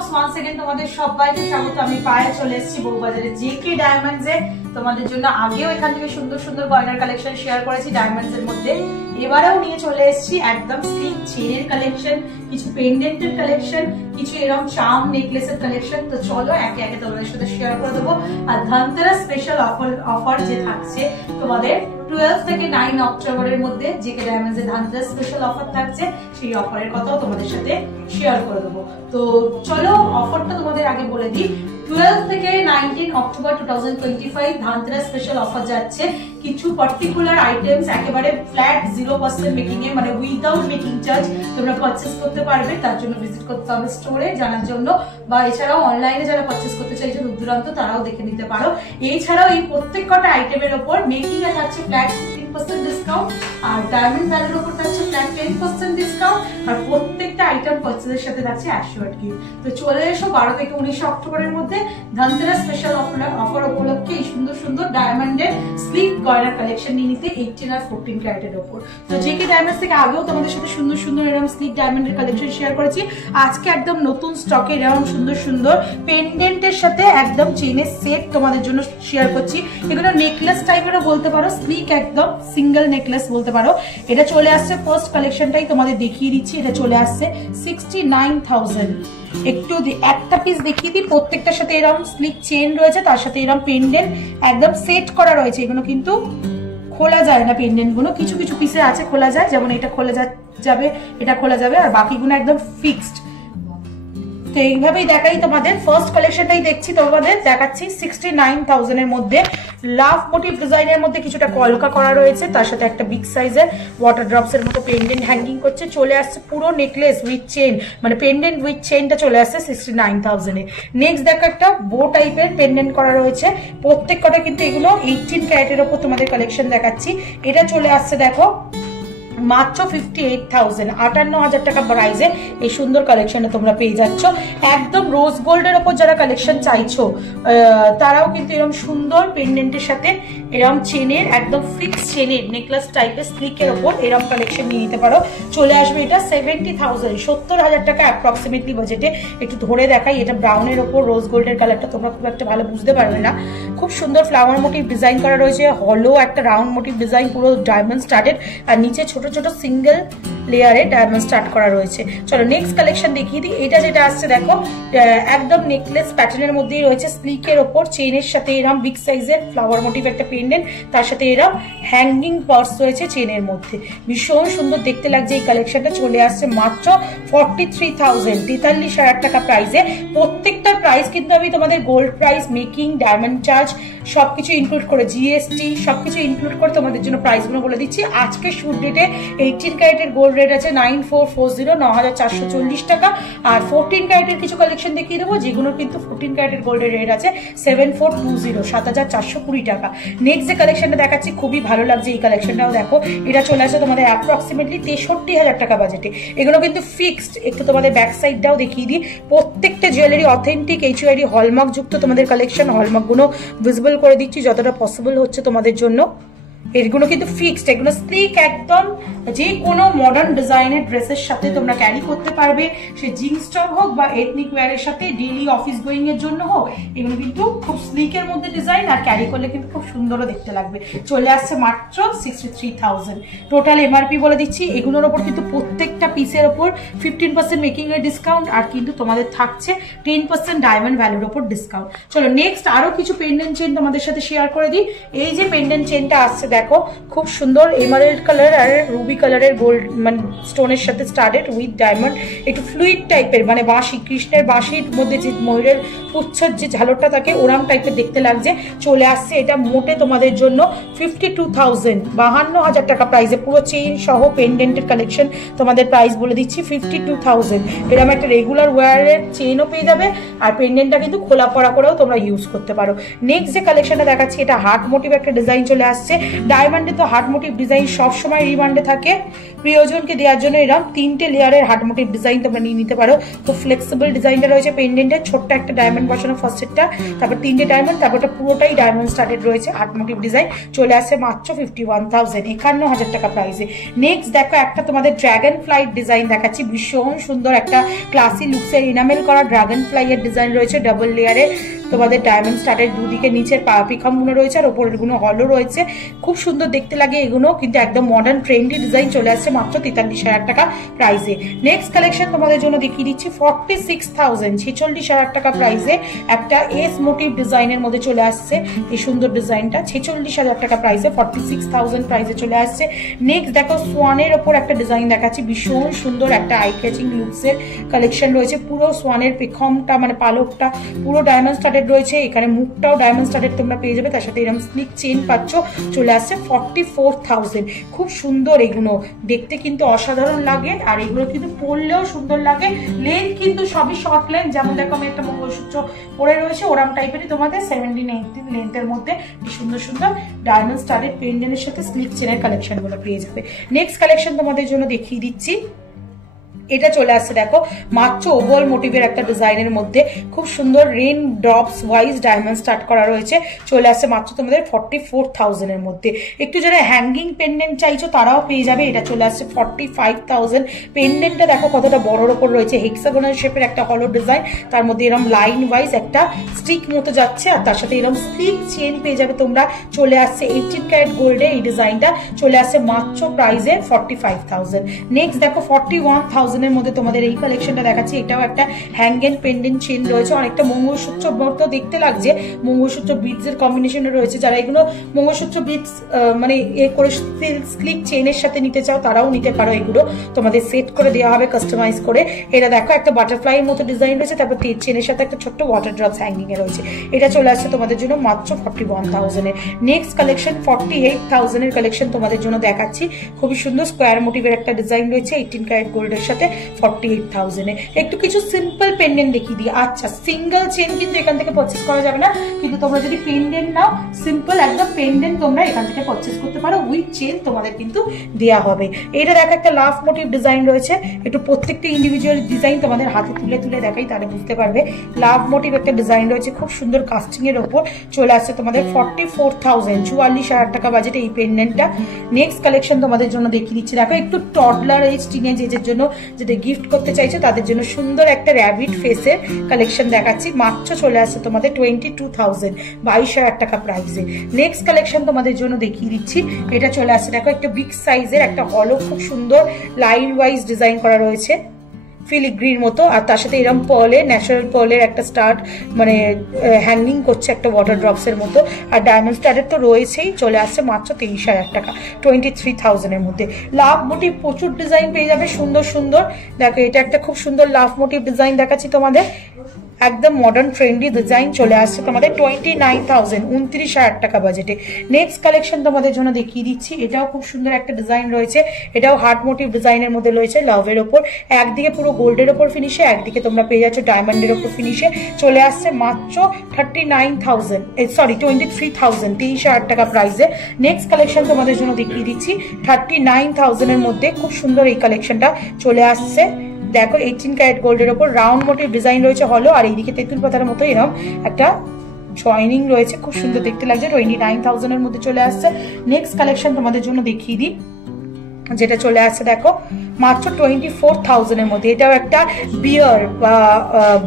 Blogs once again তোমাদের সবাইকে স্বাগত। আমি পায়ে চলে এসেছি বউবাজারে জেকে ডায়মন্ডসে। তোমাদের জন্য আগেও এখান থেকে সুন্দর সুন্দর গয়নার কালেকশন শেয়ার করেছি ডায়মন্ডস এর মধ্যে। এবারেও নিয়ে চলে এসেছি একদম স্লিক চেনের কালেকশন, কিছু পেন্ডেন্টের কালেকশন, কিছু এরকম চার্ম নেকলেসের কালেকশন। তো চলো একে একে তোমাদের সাথে শেয়ার করে দেবো। আর ধনতেরাস স্পেশাল অফার যে থাকছে তোমাদের 12 থেকে 9 অক্টোবরের মধ্যে জেকে ডায়মন্ডসে ধনতেরাস স্পেশাল অফার থাকছে, সেই অফারের কথাও তোমাদের সাথে শেয়ার করে দেবো। তো চলো অফারটা তোমাদের আগে বলে দিই। 12 থেকে 19 অক্টোবর 2025 ধনতেরাস স্পেশাল অফার যাচ্ছে। কিছু পার্টিকুলার আইটেমস একেবারে ফ্ল্যাট 0% মেকিং এ, মানে উইদাউট মেকিং চার্জ তোমরা পারচেজ করতে পারবে। তার জন্য ভিজিট করতে হবে স্টোরে জানার জন্য, বা এছাড়াও অনলাইনে যারা পারচেজ করতে চাইছে দূর দূরান্ত তারাও দেখে নিতে পারো। এছাড়াও এই প্রত্যেক কটা আইটেমের উপর মেকিং এ থাকছে ফ্ল্যাট 15% ডিসকাউন্ট, আর ডায়মন্ড ভ্যালুর উপর থাকছে ফ্ল্যাট 10% ডিসকাউন্ট, আর প্রত্যেকটা আইটেম পারচেজের সাথে থাকছে অ্যাসিওর্ড গিফট। তো চলে এসো 12 থেকে 19 অক্টোবরের মধ্যে ধনতেরাস স্পেশাল অফার উপলক্ষে এই সুন্দর সুন্দর ডায়মন্ডের স্লিক গয়নার কালেকশন নিয়ে নিতে 18 আর 14 ক্যারেটের উপর। তো জেকে ডায়মন্ডস থেকে আগেও তোমাদের সাথে সুন্দর সুন্দর এরকম স্লিক ডায়মন্ডের কালেকশন শেয়ার করেছি। আজকে একদম নতুন স্টকে এরকম সুন্দর সুন্দর পেন্ডেন্টের সাথে একদম চেনের সেট তোমাদের জন্য শেয়ার করছি। এগুলো নেকলেস টাইপেরও বলতে পারো, স্লিক একদম সিঙ্গেল নেকলেস বলতে পারো। এটা চলে আসছে ফার্স্ট কালেকশনটাই তোমাদের দেখিয়ে দিচ্ছি। এটা চলে আসছে 69,000। একটু একটা পিস দেখিয়ে দিই। প্রত্যেকটার সাথে এরকম স্লিক চেন রয়েছে, তার সাথে এরকম পেন্ডেন্ট একদম সেট করা রয়েছে। এগুলো কিন্তু খোলা যায় না, পেন্ডেন্ট গুলো কিছু কিছু পিসে আছে খোলা যায়, যেমন এটা খোলা যাবে, এটা খোলা যাবে, আর বাকিগুলো একদম ফিক্সড। তো এইভাবেই দেখাই তোমাদের। ফার্স্ট কালেকশনটাই দেখছি তোমাদের দেখাচ্ছি 69,000 এর মধ্যে। লাভ মোটিভ ডিজাইনের মধ্যে কিছুটা কলকা করা রয়েছে, তার সাথে একটা বিগ সাইজের ওয়াটার ড্রপস এর মতো পেন্ডেন্ট হ্যাঙ্গিং করছে। চলে আসছে পুরো নেকলেস উইথ চেন, মানে পেন্ডেন্ট উইথ চেনটা চলে আসছে 69,000 এ। নেক্সট দেখো একটা বো টাইপের পেন্ডেন্ট করা রয়েছে। প্রত্যেক কটা কিন্তু এগুলো 18 ক্যারেটের ওপর তোমাদের কালেকশন দেখাচ্ছি। এটা চলে আসছে দেখো মাত্র 58,000, 58,000 টাকা প্রাইসে এই সুন্দর কালেকশনটা তোমরা পেয়ে যাচ্ছ। একদম রোজ গোল্ডের ওপর যারা কালেকশন চাইছো তারাও কিন্তু এরকম সুন্দর পেন্ডেন্টের সাথে এরকম চেনের একদম ফিক্স চেনের নেকলেস টাইপের স্লিকের ওপর এরকম কালেকশন নিয়ে নিতে পারো। চলে আসবে এটা 70,000, 70,000 টাকা অ্যাপ্রক্সিমেটলি বাজেটে। একটু ধরে দেখাই, এটা ব্রাউনের ওপর রোজ গোল্ডের কালারটা তোমরা খুব একটা ভালো বুঝতে পারবে না। খুব সুন্দর ফ্লাওয়ার মোটিভ ডিজাইন করা রয়েছে, হলো একটা রাউন্ড মোটিভ ডিজাইন, পুরো ডায়মন্ড স্টার্টেড, আর নিচে ছোট ছোট সিঙ্গেল লেয়ারে ডায়মন্ড স্টার্ট করা রয়েছে। চলো নেক্সট কালেকশন দেখিয়ে দিই। এটা যেটা আসছে দেখো একদম নেকলেস প্যাটার্নের মধ্যেই রয়েছে, স্লিকের ওপর চেনের সাথে এরকম বিগ সাইজের ফ্লাওয়ার মোটিভ একটা পেন্ডেন্ট, তার সাথে এরকম হ্যাঙ্গিং পার্স রয়েছে চেনের মধ্যে। ভীষণ সুন্দর দেখতে লাগছে এই কালেকশনটা। চলে আসছে মাত্র 43,000, 43,000 টাকা প্রাইসে। প্রত্যেকটার প্রাইস কিন্তু আমি তোমাদের gold price, making, diamond charge সবকিছু ইনক্লুড করে, জিএসটি সবকিছু ইনক্লুড করে তোমাদের জন্য প্রাইসগুলো বলে দিচ্ছি। আজকে শুট ডেটে 18 ক্যারেটের গোল্ড রেট আছে 9440, 9,440 টাকা। আর 14 ক্যারেটের কিছু কালেকশন দেখিয়ে দেবো, যেগুলো কিন্তু 14 ক্যারেটের গোল্ডের রেট আছে 7420, 7,420 টাকা। নেক্সট যে কালেকশনটা দেখাচ্ছি খুবই ভালো লাগছে এই কালেকশনটাও দেখো। এটা চলে আসে তোমাদের অ্যাপ্রক্সিমেটলি 63,000 টাকা বাজেটে। এগুলো কিন্তু ফিক্সড। একটু তোমাদের ব্যাক সাইডটাও দেখিয়ে দিই। প্রত্যেকটা জুয়েলারি অথেন্টিক HUID হলমার্ক যুক্ত তোমাদের কালেকশন। হলমার্কগুলো ভিজিবল করে দিচ্ছি যতটা পসিবল হচ্ছে তোমাদের জন্য। এগুলো কিন্তু ফিক্সড, এগুলো স্লিক একদম যে কোনো মডার্ন ডিজাইনের ড্রেসের সাথে তোমরা ক্যারি করতে পারবে, সে জিন্স টপ হোক বা এথনিক ওয়্যারের সাথে ডেইলি অফিস গোয়িং এর জন্য হোক। এগুলো কিন্তু খুব স্লিকের মধ্যে ডিজাইন, আর ক্যারি করলে কিন্তু খুব সুন্দরও দেখতে লাগবে। চলে আসছে মাত্র 63,000। টোটাল এমআরপি বলে দিচ্ছি। এগুলোর ওপর কিন্তু প্রত্যেকটা পিসের ওপর 15% মেকিং এর ডিসকাউন্ট, আর কিন্তু তোমাদের থাকছে 10% ডায়মন্ড ভ্যালুর ওপর ডিসকাউন্ট। চলো নেক্সট আরো কিছু পেন্ডেন্ট চেন তোমাদের সাথে শেয়ার করে দিই। এই যে পেন্ডেন্ট চেনটা আসছে দেখো খুব সুন্দর এমারেল্ড কালার আর রুবি কালারের গোল্ড মানে স্টোনের সাথে স্টার্টেড উইথ ডায়মন্ড। একটু ফ্লুইড টাইপের, মানে বাঁশি, কৃষ্ণের বাঁশির মধ্যে যে ময়ূরের পুচ্ছের যে ঝালরটা থাকে ওরাম টাইপের দেখতে লাগছে। চলে আসছে এটা মোটে তোমাদের জন্য 52,000, 52,000 টাকা প্রাইসে। পুরো চেইন সহ পেন্ডেন্টের কালেকশন তোমাদের প্রাইস বলে দিচ্ছি 52,000। এরকম একটা রেগুলার ওয়্যারের চেইনও পেয়ে যাবে, আর পেন্ডেন্টটা কিন্তু খোলা পড়া করেও তোমরা ইউজ করতে পারো। নেক্সট যে কালেকশনটা দেখাচ্ছি এটা হার্ট মোটিভ একটা ডিজাইন চলে আসছে। ডায়মন্ডে তো হার্ট মোটিভ ডিজাইন সবসময় রিমান্ডে থাকে। থাকে প্রিয়জনকে দেওয়ার জন্য এরকম 3টে লেয়ারের হার্ট মোটিভ ডিজাইন তোমরা নিয়ে নিতে পারো। খুব ফ্লেক্সিবল ডিজাইনটা রয়েছে পেন্ডেন্টের, ছোট্ট একটা ডায়মন্ড বসানো ফার্স্ট সেটটা, তারপর 3টে ডায়মন্ড, তারপরটা পুরোটাই ডায়মন্ড স্টার্টেড রয়েছে হার্ট মোটিভ ডিজাইন। চলে আসছে মাত্র 51,000, 51,000 টাকা প্রাইসে। নেক্সট দেখো একটা তোমাদের ড্রাগন ফ্লাইট ডিজাইন দেখাচ্ছি, ভীষণ সুন্দর একটা ক্লাসি লুকসের ইনামেল করা ড্রাগন ফ্লাইয়ের ডিজাইন রয়েছে, ডাবল লেয়ারে তোমাদের ডায়মন্ড স্টার্টের দুদিকে নিচের পিখামগুলো রয়েছে আর ওপরের গুলো হলও রয়েছে। খুব সুন্দর দেখতে লাগে এগুলো, কিন্তু একদম মডার্ন ট্রেন্ডি ডিজাইন। চলে আসছে মাত্র 43,000 টাকা প্রাইসে। নেক্সট কালেকশন তোমাদের জন্য দেখিয়ে দিচ্ছি 46,000, 46,000 টাকা প্রাইসে একটা এস মোটিভ ডিজাইনের মধ্যে চলে আসছে এই সুন্দর ডিজাইনটা। 46,000 টাকা প্রাইসে, 46,000 প্রাইসে চলে আসছে। নেক্সট দেখো সোয়ানের ওপর একটা ডিজাইন দেখাচ্ছি, ভীষণ সুন্দর একটা আই ক্যাচিং লুকসের কালেকশন রয়েছে। পুরো সোয়ানের পেখমটা মানে পালকটা পুরো ডায়মন্ড স্টার্টেড রয়েছে, এখানে মুখটাও ডায়মন্ড স্টার্টেড তোমরা পেয়ে যাবে, তার সাথে এরকম স্লিক চেন পাচ্ছ। চলে আসছে 44,000। খুব সুন্দর এগুলো দেখতে, কিন্তু অসাধারণ লাগে আর এগুলো কিন্তু পরলেও সুন্দর লাগে। লেন্থ কিন্তু সবই শর্ট লেন্থ, যেমন দেখো আমি একটা মঙ্গলসূত্র পরে রয়েছে ওরাম টাইপেরই তোমাদের 17-18 লেন্থের মধ্যে সুন্দর সুন্দর ডায়মন্ড স্টার্টেড পেন্ডেন্টের সাথে স্লিক চেনের কালেকশন গুলো পেয়ে যাবে। নেক্সট কালেকশন তোমাদের জন্য দেখিয়ে দিচ্ছি, এটা চলে আসছে দেখো মাত্র ওভাল মোটিভের একটা ডিজাইনের মধ্যে খুব সুন্দর rain drops wise diamond start করা রয়েছে। চলে আসছে মাত্র তোমাদের 44,000 এর মধ্যে। একটু যারা হ্যাঙ্গিং পেন্ডেন্ট চাইছো তারাও পেয়ে যাবে, এটা চলে আসছে 45,000। পেন্ডেন্টটা দেখো কতটা বড়র ওপর রয়েছে, হেক্সাগোনাল শেপের একটা হলো ডিজাইন, তার মধ্যে এরকম লাইন ওয়াইজ একটা স্টিক মতো যাচ্ছে আর তার সাথে এরকম স্লিক চেন পেয়ে যাবে তোমরা। চলে আসছে 18 ক্যারেট গোল্ডে এই ডিজাইনটা, চলে আসছে মাত্র প্রাইসে 45,000। নেক্সট দেখো 41,000 এর মধ্যে তোমাদের এই কালেকশনটা দেখাচ্ছি, এটাও একটা হ্যাঙ্গেন পেন্ডেন্ট চেন রয়েছে, অনেকটা মঙ্গলসূত্র মতো দেখতে লাগছে, মঙ্গলসূত্র বিটস এর কম্বিনেশনে রয়েছে। যারা এগুলো মঙ্গলসূত্র বিটস মানে এ করে স্লিক চেনের সাথে নিতে চাও তারাও নিতে পারো, এগুলো তোমাদের সেট করে দেওয়া হবে কাস্টমাইজ করে। এটা দেখো একটা বাটারফ্লাই এর মতো ডিজাইন রয়েছে, তারপর চেনের সাথে একটা ছোট্ট ওয়াটার ড্রপস হ্যাঙ্গিং এ রয়েছে। এটা চলে আসছে তোমাদের জন্য মাত্র 41,000 এর। নেক্সট কালেকশন 48,000 এর কালেকশন তোমাদের জন্য দেখাচ্ছি, খুবই সুন্দর স্কোয়ার মোটিভের একটা ডিজাইন রয়েছে 18 ক্যারেট গোল্ডের সাথে 48,000 এ। একটু কিছু সিম্পল পেন্ডেন্ট দেখিয়ে দিই। আচ্ছা সিঙ্গেল চেন কিন্তু এখান থেকে পারচেস করা যাবে না, কিন্তু তোমরা যদি পেন্ডেন্ট নাও সিম্পল একদম পেন্ডেন্ট তোমরা এখান থেকে পারচেস করতে পারো, উইথ চেন তোমাদের কিন্তু দেওয়া হবে। এটা দেখো একটা লাভ মোটিভ ডিজাইন রয়েছে, একটু প্রত্যেকটা ইন্ডিভিজুয়াল ডিজাইন তোমাদের হাতে তুলে তুলে দেখাই তাহলে বুঝতে পারবে। লাভ মোটিভ একটা ডিজাইন রয়েছে খুব সুন্দর কাস্টিং এর ওপর, চলে আসছে তোমাদের 44,000, 44,000 টাকা বাজেটে এই পেন্ডেন্টটা। নেক্সট কালেকশন তোমাদের জন্য দেখিয়ে দিচ্ছি, দেখো একটু টডলার এজ টিনেজ এজের জন্য যেটা গিফট করতে চাইছো তাদের জন্য সুন্দর একটা র্যাবিট ফেসের কালেকশন দেখাচ্ছি, মাত্র চলে আসছে তোমাদের 22,000, 22,000 টাকা প্রাইসে। নেক্সট কালেকশন তোমাদের জন্য দেখিয়ে দিচ্ছি, এটা চলে আসছে দেখো একটা বিগ সাইজের একটা হলো খুব সুন্দর লাইন ওয়াইজ ডিজাইন করা রয়েছে ফিলিগ্রির মতো, আর তার সাথে এরকম পার্লের ন্যাচারাল পার্লের একটা স্টার্ট মানে হ্যাঙ্গিং করছে একটা ওয়াটার ড্রপস এর মতো, আর ডায়মন্ড স্টারের তো রয়েছেই। চলে আসছে মাত্র 23,000 টাকা, 23,000 এর মধ্যে। লাভ মোটিভ প্রচুর ডিজাইন পেয়ে যাবে সুন্দর সুন্দর। দেখো এটা একটা খুব সুন্দর লাভ মোটিভ ডিজাইন দেখাচ্ছি তোমাদের, একদম মডার্ন ট্রেন্ডি ডিজাইন। চলে আসছে তোমাদের 29,000, 29,000 টাকা বাজেটে। নেক্সট কালেকশন তোমাদের জন্য দেখিয়ে দিচ্ছি, এটাও খুব সুন্দর একটা ডিজাইন রয়েছে, এটাও হার্ট মোটিভ ডিজাইনের মধ্যে রয়েছে লাভের ওপর, একদিকে পুরো গোল্ডের ওপর ফিনিশে, একদিকে তোমরা পেয়ে যাচ্ছ ডায়মন্ডের ওপর ফিনিশে। চলে আসছে মাত্র 39,000, সরি 23,000, 23,000 টাকা প্রাইসে। নেক্সট কালেকশন তোমাদের জন্য দেখিয়ে দিচ্ছি 39,000 এর মধ্যে খুব সুন্দর এই কালেকশনটা চলে আসছে। দেখো 18 ক্যারেট গোল্ডের ওপর রাউন্ড মোটিভ ডিজাইন রয়েছে হলো, আর এইদিকে তেঁতুল পাতার মতো এরকম একটা জয়নিং রয়েছে, খুব সুন্দর দেখতে লাগছে। 29,000 এর মধ্যে চলে আসছে। নেক্সট কালেকশন তোমাদের জন্য দেখিয়ে দিই, যেটা চলে আসছে দেখো মাত্র 24,000 এর মধ্যে। এটাও একটা বিয়ার বা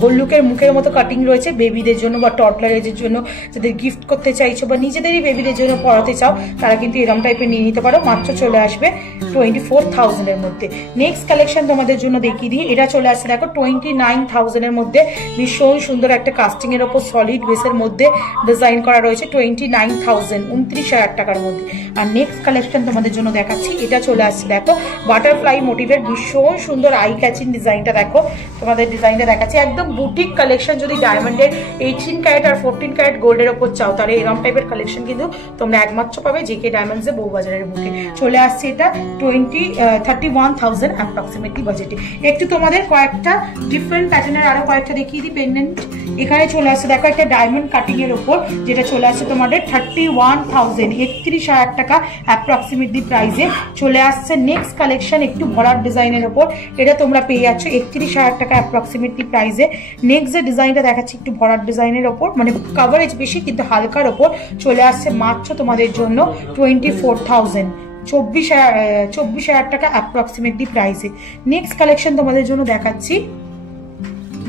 ভল্লুকের মুখের মতো কাটিং রয়েছে, বেবিদের জন্য বা টডলার এজের জন্য যাদের গিফট করতে চাইছো বা নিজেদেরই বেবিদের জন্য পড়াতে চাও তারা কিন্তু এরকম টাইপের নিয়ে নিতে পারো, মাত্র চলে আসবে 24,000 এর মধ্যে। নেক্সট কালেকশন তোমাদের জন্য দেখিয়ে দিই, এটা চলে আসছে দেখো 29,000 এর মধ্যে, ভীষণ সুন্দর একটা কাস্টিং এর ওপর সলিড বেসের মধ্যে ডিজাইন করা রয়েছে 29,000, 29,000 টাকার মধ্যে। আর নেক্সট কালেকশন তোমাদের জন্য দেখাচ্ছি, এটা চলে আসছে দেখো বাটারফ্লাই মোটিভ মোটিভের ভীষণ সুন্দর আই ক্যাচিং ডিজাইনটা দেখো, তোমাদের ডিজাইনটা দেখাচ্ছি একদম বুটিক কালেকশন। যদি ডায়মন্ডের 18 ক্যারেট আর 14 ক্যারেট গোল্ডের ওপর চাও তাহলে এরকম টাইপের কালেকশন কিন্তু তোমরা একমাত্র পাবে জেকে ডায়মন্ডস এর বউবাজারের বুকে। চলে আসছে এটা 31,000 অ্যাপ্রক্সিমেটলি বাজেটে। একটু তোমাদের কয়েকটা ডিফারেন্ট প্যাটার্নের আরো কয়েকটা দেখিয়ে দিই পেন্ডেন্ট। এখানে চলে আসছে দেখো একটা ডায়মন্ড কাটিং এর ওপর, যেটা চলে আসছে তোমাদের 31,000 31,000 টাকা অ্যাপ্রক্সিমেটলি প্রাইসে চলে আসছে। নেক্সট কালেকশন একটু ভরাট ডিজাইনের ওপর, এটা তোমরা পেয়ে যাচ্ছ 31,000 টাকা অ্যাপ্রক্সিমেটলি প্রাইসে। নেক্সট যে ডিজাইনটা দেখাচ্ছি একটু ভরাট ডিজাইনের ওপর, মানে কাভারেজ বেশি কিন্তু হালকার ওপর, চলে আসছে মাত্র তোমাদের জন্য 24,000 24,000 টাকা অ্যাপ্রক্সিমেটলি প্রাইসে। নেক্সট কালেকশন তোমাদের জন্য দেখাচ্ছি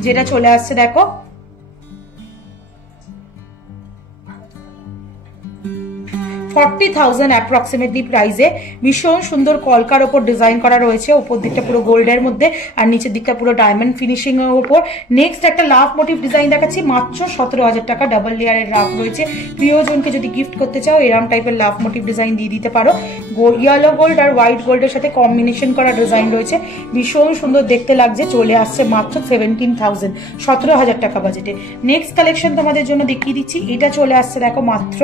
যেটা চলে আসছে দেখো 40,000 অ্যাপ্রক্সিমেটলি প্রাইসে। ভীষণ সুন্দর কলকার ওপর ডিজাইন করা রয়েছে, উপর দিকটা পুরো গোল্ডের মধ্যে আর নিচের দিকটা পুরো ডায়মন্ড ফিনিশিং এর উপর। নেক্সট একটা লাভ মোটিভ ডিজাইন দেখাচ্ছি মাত্র 17,000 টাকা, ডাবল লেয়ারের লাভ রয়েছে। প্রিয়জনকে যদি গিফট করতে চাও এরকম টাইপের লাভ মোটিভ ডিজাইন দিয়ে দিতে পারো। ইয়েলো গোল্ড আর হোয়াইট গোল্ডের সাথে কম্বিনেশন করা ডিজাইন রয়েছে, ভীষণ সুন্দর দেখতে লাগছে। চলে আসছে মাত্র 17,000 17,000 টাকা বাজেটে। নেক্সট কালেকশন তোমাদের জন্য দেখিয়ে দিচ্ছি, এটা চলে আসছে দেখো মাত্র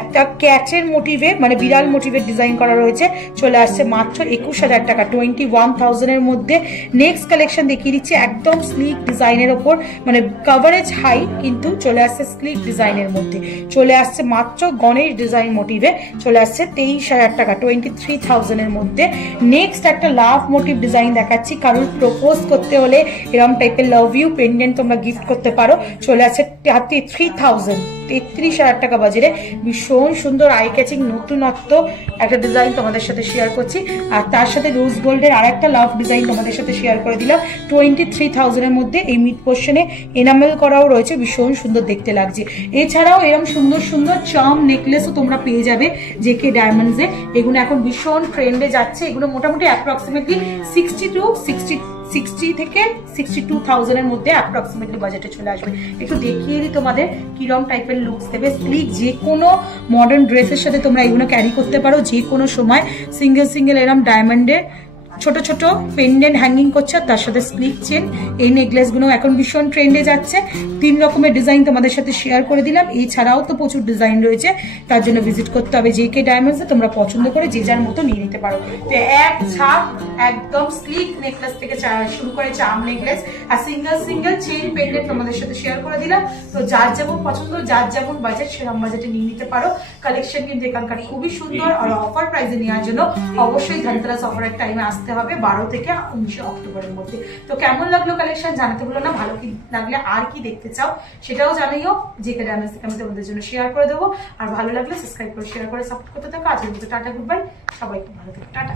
একটা ক্যাচের মোটিভে, মানে বিড়াল মোটিভের ডিজাইন করা রয়েছে, চলে আসছে মাত্র 21,000 টাকা 21,000 এর মধ্যে। নেক্সট কালেকশন দেখিয়ে দিচ্ছি একদম স্লিক ডিজাইনের ওপর, মানে কভারেজ হাই কিন্তু চলে আসছে স্লিক ডিজাইনের মধ্যে, চলে আসছে মাত্র গণেশ ডিজাইন মোটিভে, চলে আসছে 23,000 টাকা 23,000 এর মধ্যে। নেক্সট একটা লাভ মোটিভ ডিজাইন দেখাচ্ছি, কারোর প্রপোজ করতে হলে এরকম টাইপের লাভ ইউ পেন্ডেন্ট তোমরা গিফট করতে পারো, চলে আসছে 33,000 টাকা বাজারে। ভীষণ সুন্দর আই ক্যাচিং নতুনত্ব একটা ডিজাইন তোমাদের সাথে শেয়ার করছি, আর তার সাথে রোজ গোল্ডের আর একটা লাভ ডিজাইন তোমাদের সাথে শেয়ার করে দিলাম 23,000 এর মধ্যে। এই মিড পোর্শনে এনামেল করাও রয়েছে, ভীষণ সুন্দর দেখতে লাগছে। এছাড়াও এরকম সুন্দর সুন্দর চার্ম নেকলেসও তোমরা পেয়ে যাবে জেকে ডায়মন্ডসে। এগুলো এখন ভীষণ ট্রেন্ডে যাচ্ছে, এগুলো মোটামুটি অ্যাপ্রক্সিমেটলি 60 থেকে 62,000 এর মধ্যে অ্যাপ্রক্সিমেটলি বাজেটে চলে আসবে। একটু দেখিয়ে দিই তোমাদের কিরম টাইপের লুকস দেবে। স্লিক যে কোনো মডার্ন ড্রেসের সাথে তোমরা এগুলো ক্যারি করতে পারো যে কোনো সময়। সিঙ্গেল এরম ডায়মন্ডের ছোট ছোট পেন্ডেন্ট হ্যাঙ্গিং করছে, তার সাথে স্লিক চেন। এই নেকলেস গুলো এখন ভীষণ ট্রেন্ডে যাচ্ছে। 3 রকমের ডিজাইন তোমাদের সাথে শেয়ার করে দিলাম, এছাড়াও তো প্রচুর ডিজাইন রয়েছে, তার জন্য ভিজিট করতে হবে জেকে ডায়মন্ডসে। তোমরা পছন্দ করে যে যার মতো নিয়ে নিতে পারো। তো এক ছাপ একদম স্লিক নেকলেস থেকে শুরু করে চার্ম নেকলেস আর সিঙ্গেল চেন পেন্ডেন্ট তোমাদের সাথে শেয়ার করে দিলাম। তো যার যেমন পছন্দ, যার যেমন বাজেট সেরকম বাজেটে নিয়ে নিতে পারো। কালেকশন কিন্তু এখানকার খুবই সুন্দর, আর অফার প্রাইসে নেওয়ার জন্য অবশ্যই ধনতেরাস অফারের টাইমে আসতে হবে 12 থেকে 19 অক্টোবরের মধ্যে। তো কেমন লাগলো কালেকশন জানাতে ভুলো না, ভালো কি লাগলে আর কি দেখতে চাও সেটাও জানাইও, জেকে ডায়মন্ডস থেকে আমি তোমাদের জন্য শেয়ার করে দেবো। আর ভালো লাগলে সাবস্ক্রাইব করে শেয়ার করে সাপোর্ট করতে থাকো। আজকের মতো টাটা, গুড বাই, সবাইকে ভালো থেকো, টাটা।